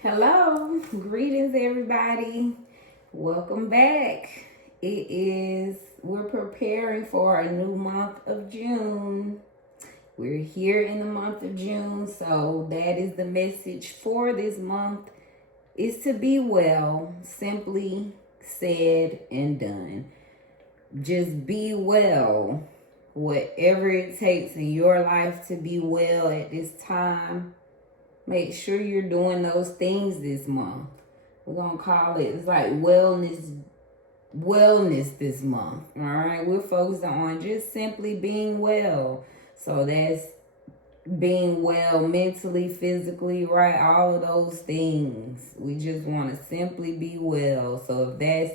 Hello, greetings everybody. Welcome back. We're preparing for a new month of June. We're here in the month of June, so that is the message for this month is to be well, simply said and done. Just be well. Whatever it takes in your life to be well at this time, make sure you're doing those things this month. We're gonna call it's like wellness this month. All right, we're focused on just simply being well. So that's being well mentally, physically, right? All of those things. We just want to simply be well. So if that's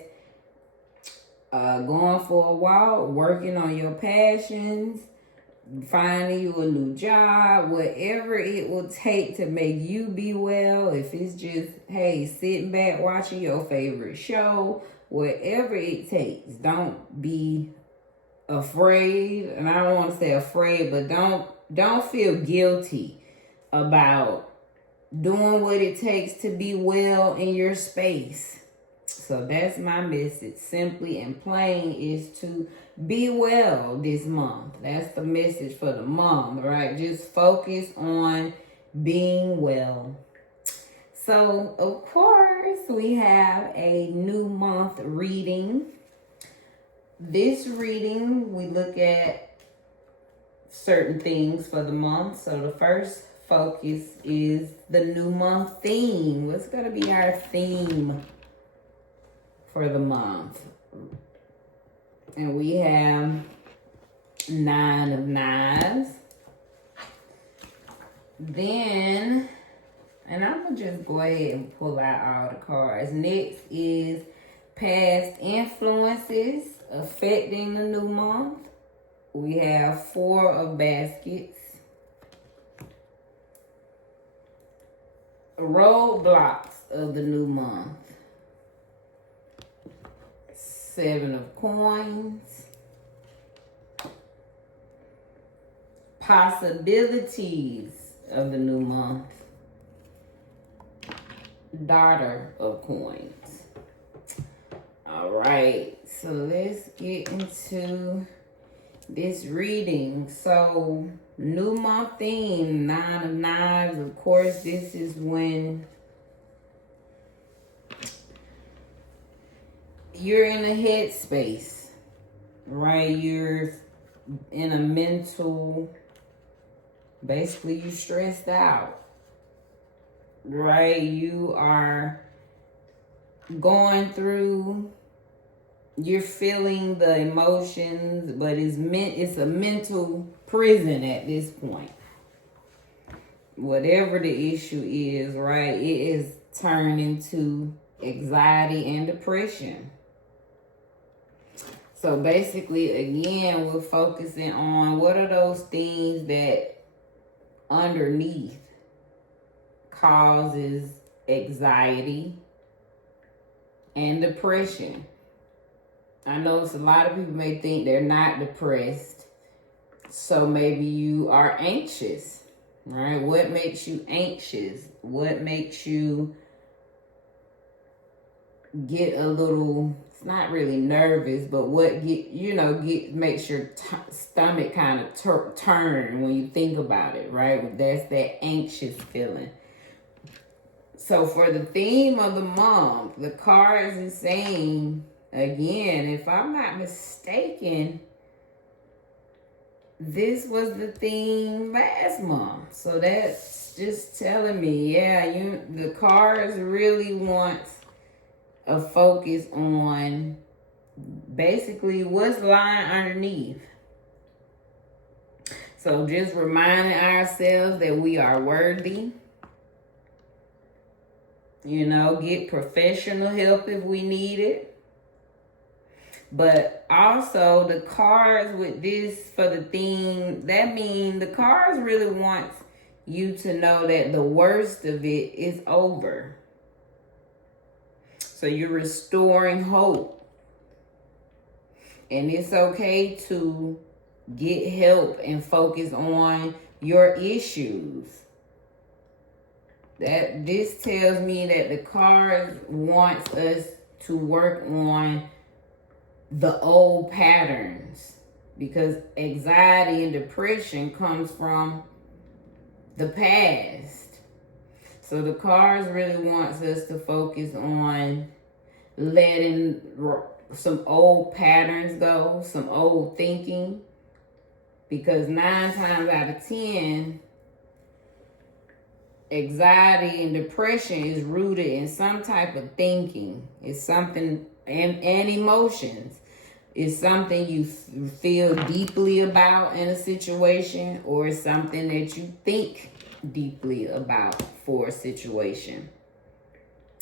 going for a walk, working on your passions, finding you a new job, whatever it will take to make you be well. If it's just, hey, sitting back watching your favorite show, whatever it takes, don't be afraid. And I don't want to say afraid, but don't feel guilty about doing what it takes to be well in your space. So that's my message, simply and plain, is to be well this month. That's the message for the month, right? Just focus on being well. So, of course, we have a new month reading. This reading, we look at certain things for the month. So the first focus is the new month theme. What's going to be our theme for the month? And we have 9 of Knives. Then, and I'm going to just go ahead and pull out all the cards. Next is past influences affecting the new month. We have 4 of Baskets. Roadblocks of the new month. 7 of Coins. Possibilities of the new month. Daughter of Coins. All right, so let's get into this reading. So, new month theme, 9 of Knives. Of course, this is when you're in a headspace, right? You're in a mental, basically you're stressed out, right? You are going through, you're feeling the emotions, but it's a mental prison at this point. Whatever the issue is, right? It is turned into anxiety and depression. So basically, again, we're focusing on what are those things that underneath causes anxiety and depression. I notice a lot of people may think they're not depressed. So maybe you are anxious, right? What makes you anxious? What makes you get a little, it's not really nervous, but what makes your stomach kind of turn when you think about it, right? That's that anxious feeling. So for the theme of the month, the cards is saying, again, if I'm not mistaken, this was the theme last month. So that's just telling me, the cards really want a focus on basically what's lying underneath. So just reminding ourselves that we are worthy. Get professional help if we need it. But also the cards with this for the theme, that means the cards really want you to know that the worst of it is over. So you're restoring hope. And it's okay to get help and focus on your issues. That this tells me that the cards wants us to work on the old patterns, because anxiety and depression comes from the past. So the cards really wants us to focus on letting some old patterns go, some old thinking, because 9 times out of 10, anxiety and depression is rooted in some type of thinking. It's something, and emotions. It's something you feel deeply about in a situation, or it's something that you think deeply about for a situation.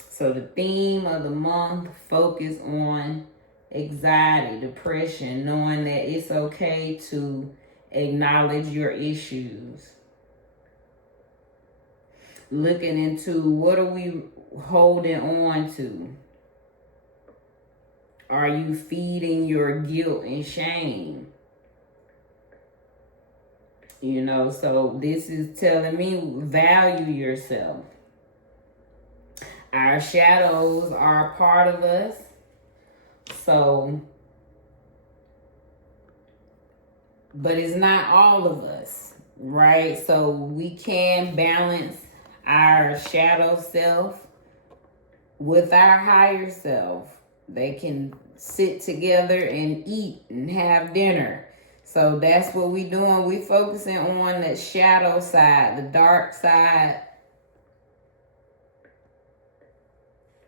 So the theme of the month focus on anxiety, depression, knowing that it's okay to acknowledge your issues. Looking into what are we holding on to? Are you feeding your guilt and shame? You know, so this is telling me value yourself. Our shadows are a part of us. So, but it's not all of us, right? So we can balance our shadow self with our higher self. They can sit together and eat and have dinner. So that's what we doing. We focusing on the shadow side, the dark side.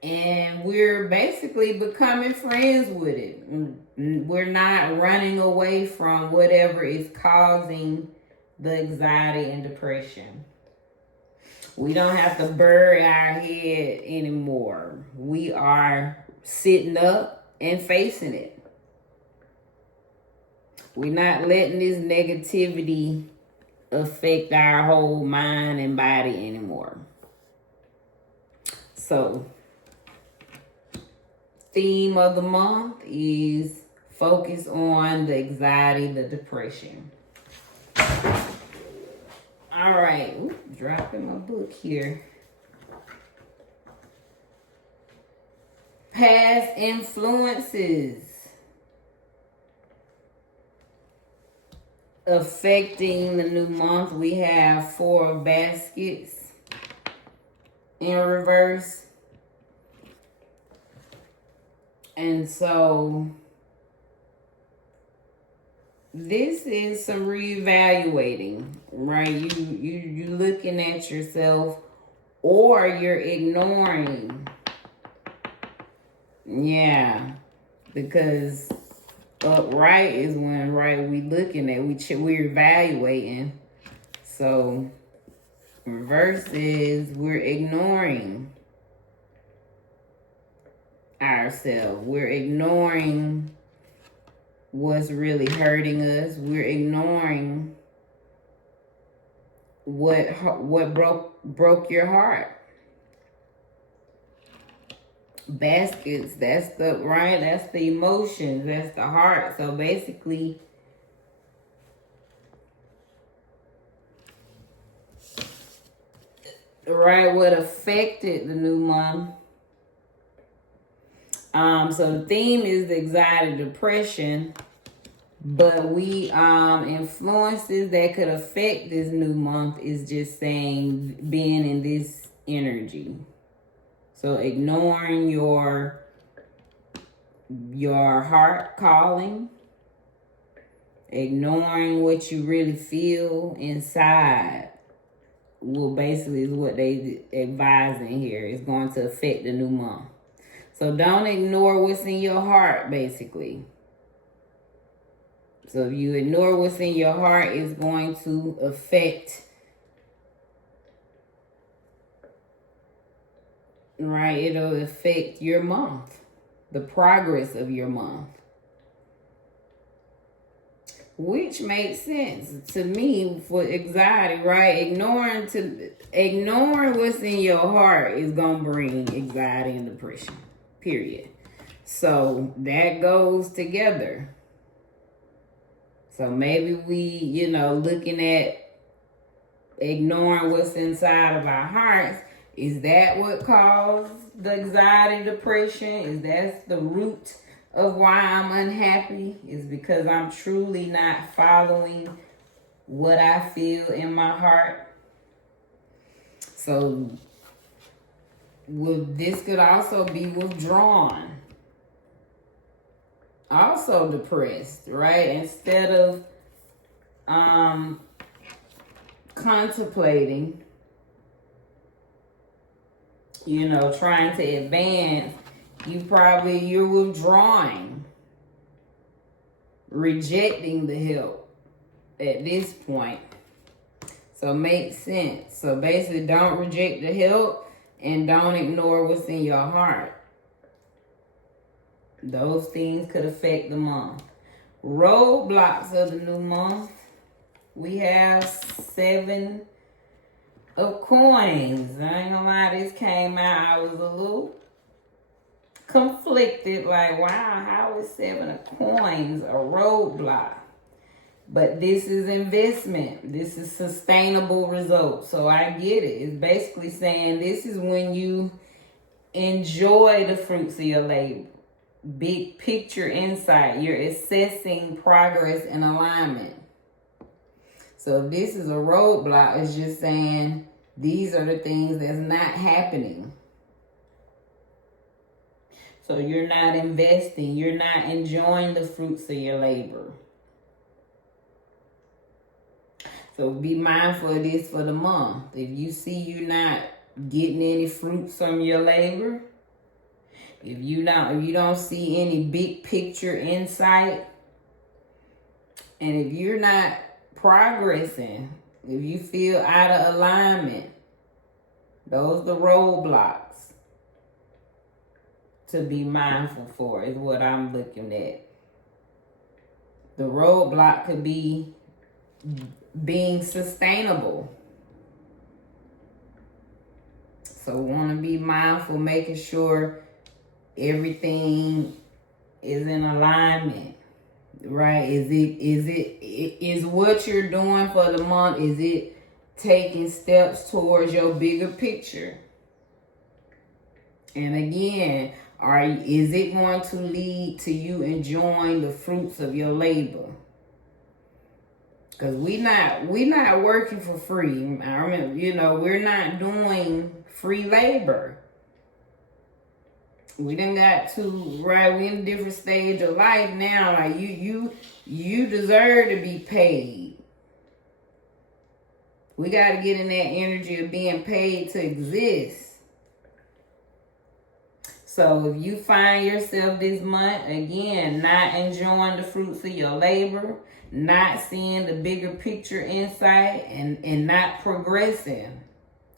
And we're basically becoming friends with it. We're not running away from whatever is causing the anxiety and depression. We don't have to bury our head anymore. We are sitting up and facing it. We're not letting this negativity affect our whole mind and body anymore. So, theme of the month is focus on the anxiety, the depression. All right, dropping my book here. Past influences affecting the new month. We have 4 of baskets in reverse. And so this is some reevaluating, right? You looking at yourself, or you're ignoring. Yeah, because upright is when, right, we looking at, we're evaluating. So reverse is we're ignoring ourselves. We're ignoring what's really hurting us. We're ignoring what broke your heart. Baskets, that's the right, that's the emotions, that's the heart. So basically, right, what affected the new month. So the theme is the anxiety, depression, but we influences that could affect this new month is just saying being in this energy. So ignoring your heart calling, ignoring what you really feel inside, well, basically is what they advise in here. It's going to affect the new month. So don't ignore what's in your heart, basically. So if you ignore what's in your heart, it's going to affect, right? It'll affect your month, the progress of your month. Which makes sense to me for anxiety, right? Ignoring what's in your heart is gonna bring anxiety and depression. Period. So that goes together. So maybe we, looking at ignoring what's inside of our hearts, Is that what caused the anxiety, depression? Is that the root of why I'm unhappy? Is because I'm truly not following what I feel in my heart? So this could also be withdrawn. Also depressed, right? Instead of contemplating, trying to advance, you're withdrawing, rejecting the help at this point. So it makes sense. So basically, don't reject the help and don't ignore what's in your heart. Those things could affect the month. Roadblocks of the new month. We have 7 of coins. I ain't gonna lie, this came out, I was a little conflicted. Like, wow, how is 7 of coins a roadblock? But this is investment. This is sustainable results. So I get it. It's basically saying this is when you enjoy the fruits of your labor. Big picture insight. You're assessing progress and alignment. So if this is a roadblock, it's just saying these are the things that's not happening. So you're not investing. You're not enjoying the fruits of your labor. So be mindful of this for the month. If you see you're not getting any fruits from your labor, if you don't see any big picture insight, and if you're not progressing, if you feel out of alignment, those are the roadblocks to be mindful for, is what I'm looking at. The roadblock could be being sustainable. So want to be mindful, making sure everything is in alignment, right? Is what you're doing for the month, is it taking steps towards your bigger picture? And again, is it going to lead to you enjoying the fruits of your labor? Because we not working for free. I remember, we're not doing free labor. We done got to, right, we in a different stage of life now. Like you deserve to be paid. We got to get in that energy of being paid to exist. So if you find yourself this month, again, not enjoying the fruits of your labor, not seeing the bigger picture insight, and not progressing,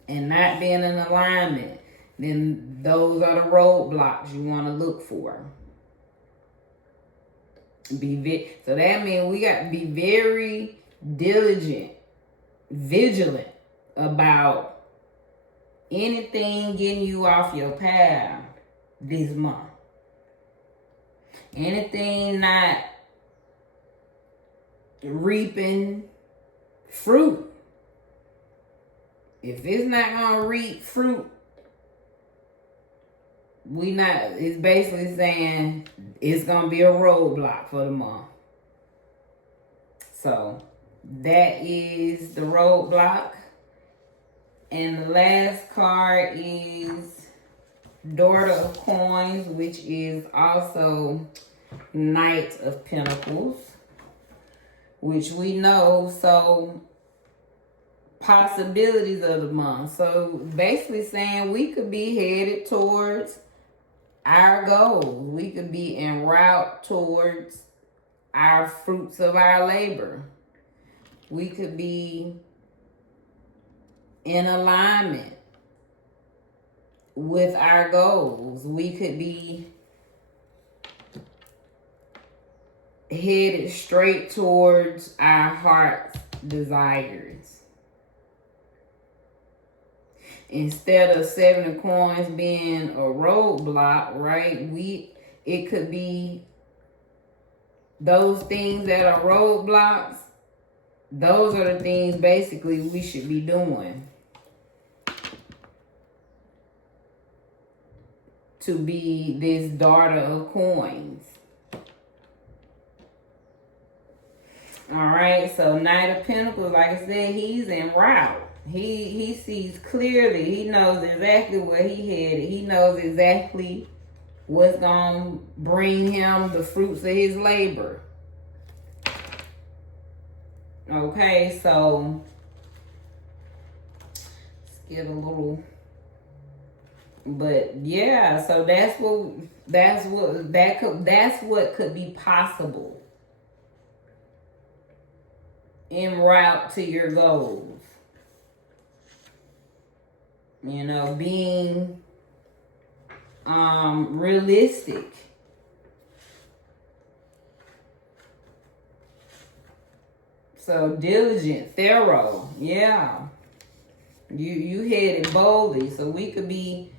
and not being in alignment, then those are the roadblocks you want to look for. So that means we got to be very diligent, vigilant about anything getting you off your path this month. Anything not reaping fruit. If it's not going to reap fruit, it's basically saying it's going to be a roadblock for the month. So that is the roadblock. And the last card is Daughter of Coins, which is also Knight of Pentacles, which we know. So possibilities of the month. So basically saying we could be headed towards our goals. We could be en route towards our fruits of our labor. We could be in alignment with our goals. We could be headed straight towards our heart's desires. Instead of 7 of coins being a roadblock, right? It could be those things that are roadblocks. Those are the things basically we should be doing. to be this daughter of coins. All right, so Knight of Pentacles, like I said, he's en route. He sees clearly. He knows exactly where he headed. He knows exactly what's going to bring him the fruits of his labor. Okay, so let's get a little, but yeah, so that's what could be possible en route to your goals. You know, being realistic. So diligent, thorough, yeah. You headed boldly, so we could be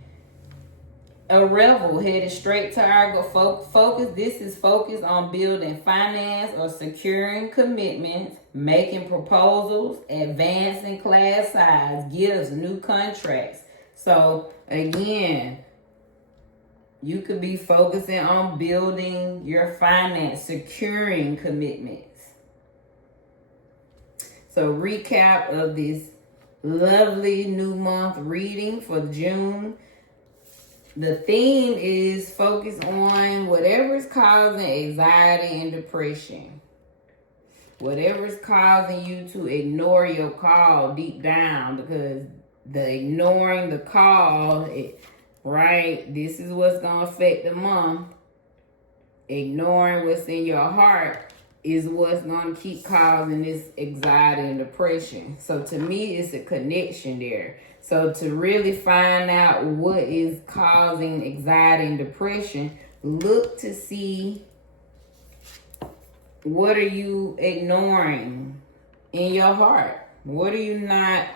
a rebel headed straight to our goal. Focus. This is focused on building finance or securing commitments, making proposals, advancing class size, gifts, new contracts. So again, you could be focusing on building your finance, securing commitments. So recap of this lovely new month reading for June. The theme is focus on whatever is causing anxiety and depression. Whatever is causing you to ignore your call deep down, because the ignoring the call, right? This is what's going to affect the month. Ignoring what's in your heart is what's going to keep causing this anxiety and depression. So to me, it's a connection there. So to really find out what is causing anxiety and depression, look to see what are you ignoring in your heart. What are you not,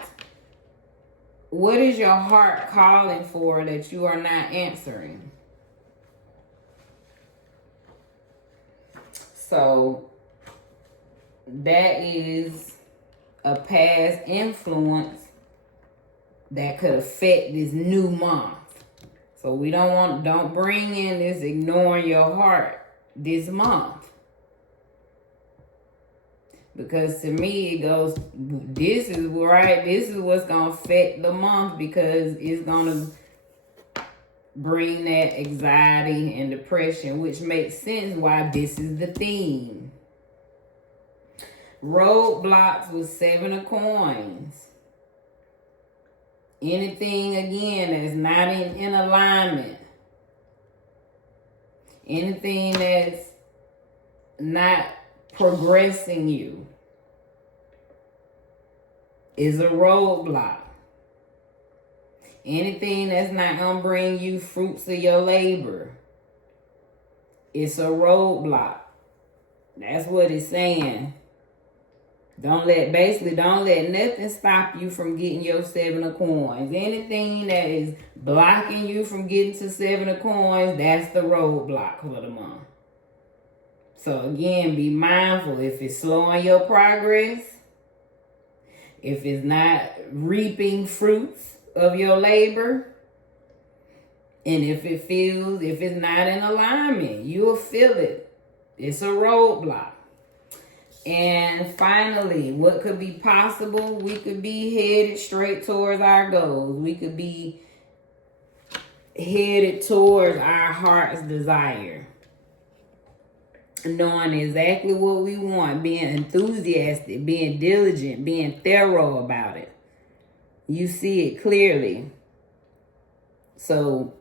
what is your heart calling for that you are not answering? So that is a past influence that could affect this new month. So we don't bring in this ignoring your heart this month. Because to me, it goes, this is right, this is what's going to affect the month, because it's going to bring that anxiety and depression, which makes sense why this is the theme. Roadblocks with 7 of coins. Anything, again, that's not in alignment. Anything that's not progressing you is a roadblock. Anything that's not going to bring you fruits of your labor, it's a roadblock. That's what it's saying. Don't let nothing stop you from getting your 7 of coins. Anything that is blocking you from getting to 7 of coins, that's the roadblock for the month. So again, be mindful if it's slowing your progress, if it's not reaping fruits of your labor, and if it's not in alignment, you'll feel it. It's a roadblock. And finally, what could be possible? We could be headed straight towards our goals. We could be headed towards our heart's desire. Knowing exactly what we want, being enthusiastic, being diligent, being thorough about it. You see it clearly. So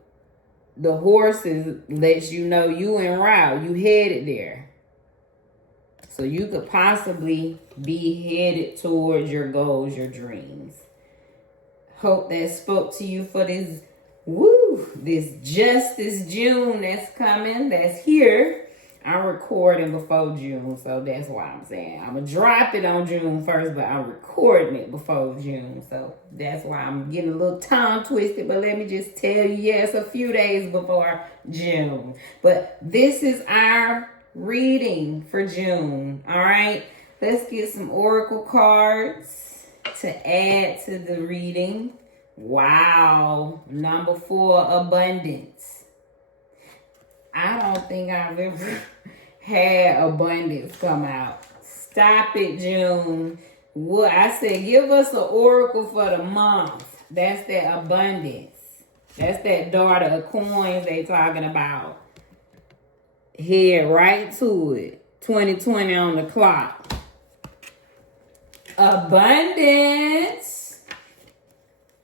the horses lets you know you en route, you headed there. So you could possibly be headed towards your goals, your dreams. Hope that spoke to you for this Justice June that's coming, that's here. I'm recording before June, so that's why I'm saying. I'm going to drop it on June 1st, but I'm recording it before June. So that's why I'm getting a little tongue twisted. But let me just tell you, yes, a few days before June. But this is our reading for June. All right, let's get some oracle cards to add to the reading. Wow. Number 4, abundance. I don't think I've ever had abundance come out. Stop it, June. What I said, give us an oracle for the month. That's that abundance. That's that daughter of coins they talking about. Head right to it. 2020 on the clock. Abundance.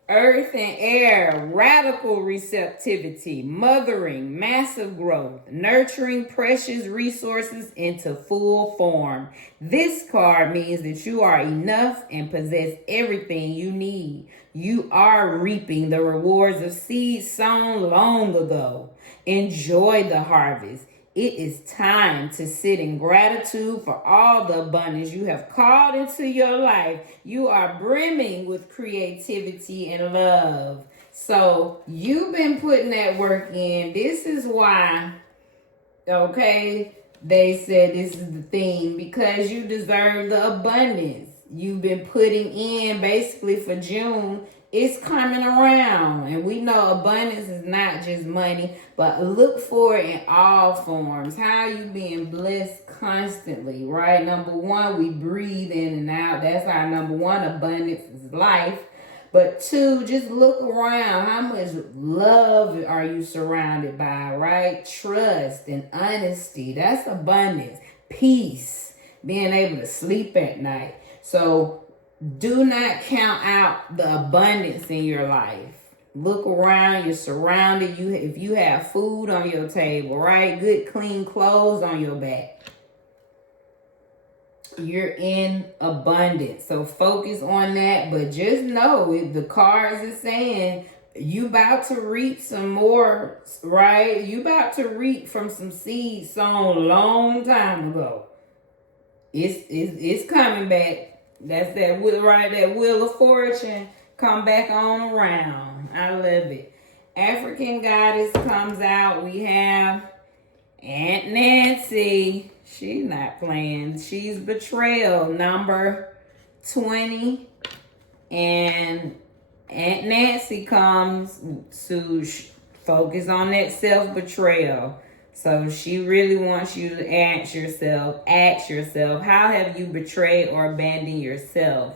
Earth and air, radical receptivity, mothering, massive growth, nurturing precious resources into full form. This card means that you are enough and possess everything you need. You are reaping the rewards of seeds sown long ago. Enjoy the harvest. It is time to sit in gratitude for all the abundance you have called into your life. You are brimming with creativity and love. So you've been putting that work in. This is why, okay, they said this is the theme, because you deserve the abundance you've been putting in basically for June. It's coming around, and we know abundance is not just money, but look for it in all forms. How are you being blessed constantly, right? Number one, we breathe in and out. That's our number one. Abundance is life. But two, just look around. How much love are you surrounded by, right? Trust and honesty. That's abundance. Peace. Being able to sleep at night. So do not count out the abundance in your life. Look around, you're surrounded. If you have food on your table, right? Good, clean clothes on your back. You're in abundance. So focus on that. But just know, if the cards are saying you about to reap some more, right? You about to reap from some seeds sown a long time ago. It's coming back. That's that wheel, right? That wheel of fortune come back on around. I love it. African goddess comes out. We have Aunt Nancy. She's not playing. She's betrayal, number 20. And Aunt Nancy comes to focus on that self-betrayal. So she really wants you to ask yourself, how have you betrayed or abandoned yourself?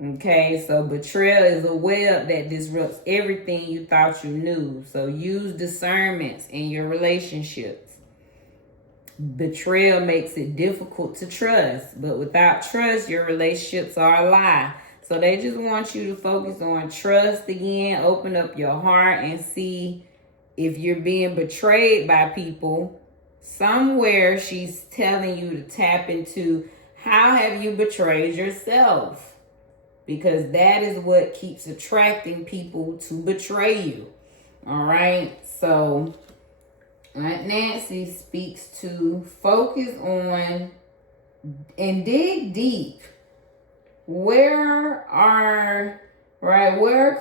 Okay, so betrayal is a web that disrupts everything you thought you knew. So use discernments in your relationships. Betrayal makes it difficult to trust, but without trust, your relationships are a lie. So they just want you to focus on trust again, open up your heart and see if you're being betrayed by people. Somewhere she's telling you to tap into how have you betrayed yourself? Because that is what keeps attracting people to betray you. All right. So Aunt Nancy speaks to focus on and dig deep. Where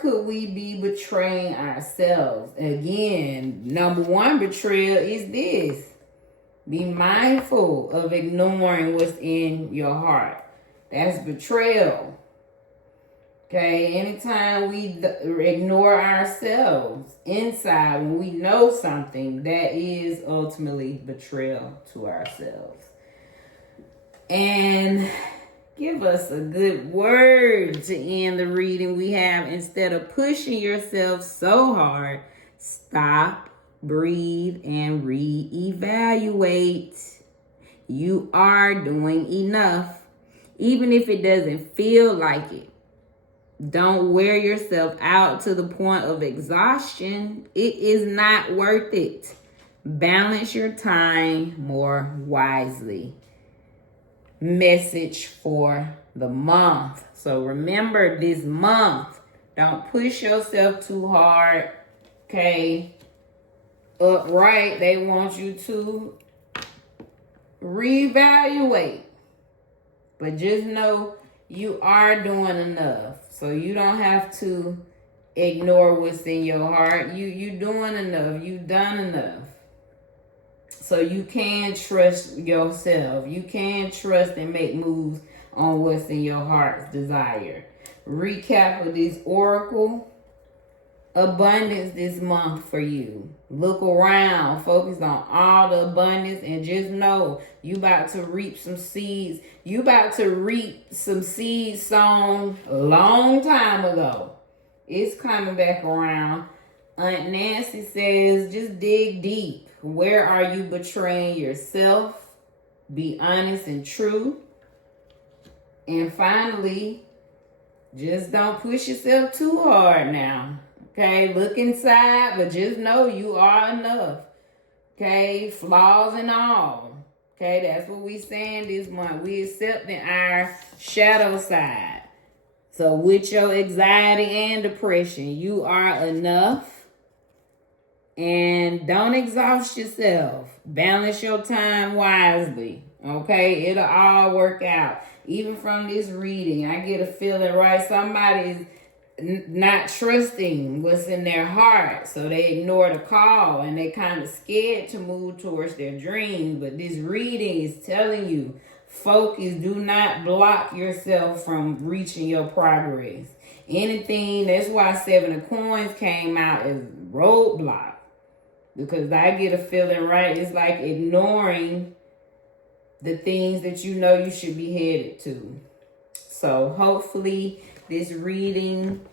could we be betraying ourselves? Again, number one betrayal is this. Be mindful of ignoring what's in your heart. That's betrayal. Okay, anytime we ignore ourselves inside when we know something, that is ultimately betrayal to ourselves. And give us a good word to end the reading. We have, instead of pushing yourself so hard, stop, breathe, and reevaluate. You are doing enough, even if it doesn't feel like it. Don't wear yourself out to the point of exhaustion. It is not worth it. Balance your time more wisely. Message for the month. So remember this month, don't push yourself too hard. Okay. Upright, they want you to reevaluate. But just know you are doing enough. So you don't have to ignore what's in your heart. You doing enough. You done enough. So you can trust yourself. You can trust and make moves on what's in your heart's desire. Recap of this oracle. abundance this month for you. Look around, focus on all the abundance, and just know you about to reap some seeds. You about to reap some seeds sown a long time ago. It's coming back around. Aunt Nancy says, just dig deep. Where are you betraying yourself? Be honest and true. And finally, just don't push yourself too hard now. Okay, look inside, but just know you are enough. Okay, flaws and all. Okay, that's what we saying this month. We accepting our shadow side. So with your anxiety and depression, you are enough. And don't exhaust yourself. Balance your time wisely. Okay, it'll all work out. Even from this reading, I get a feeling, right? Somebody's not trusting what's in their heart, so they ignore the call and they kind of scared to move towards their dreams. But this reading is telling you, focus, do not block yourself from reaching your progress. Anything, that's why Seven of Coins came out as roadblock, because I get a feeling, right, it's like ignoring the things that you know you should be headed to. So hopefully this reading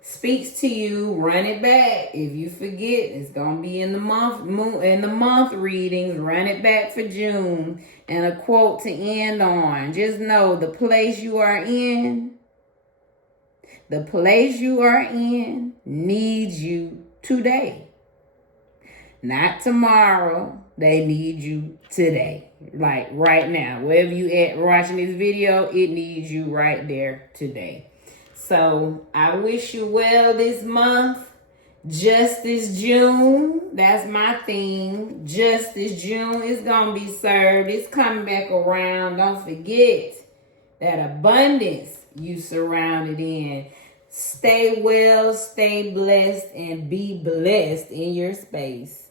speaks to you. Run it back. If you forget, it's gonna be in the month readings. Run it back for June. And a quote to end on. Just know the place you are in needs you today. Not tomorrow. They need you today. Like right now. Wherever you at watching this video, it needs you right there today. So I wish you well this month. Justice June. That's my theme. Justice June is going to be served. It's coming back around. Don't forget that abundance you surrounded in. Stay well, stay blessed, and be blessed in your space.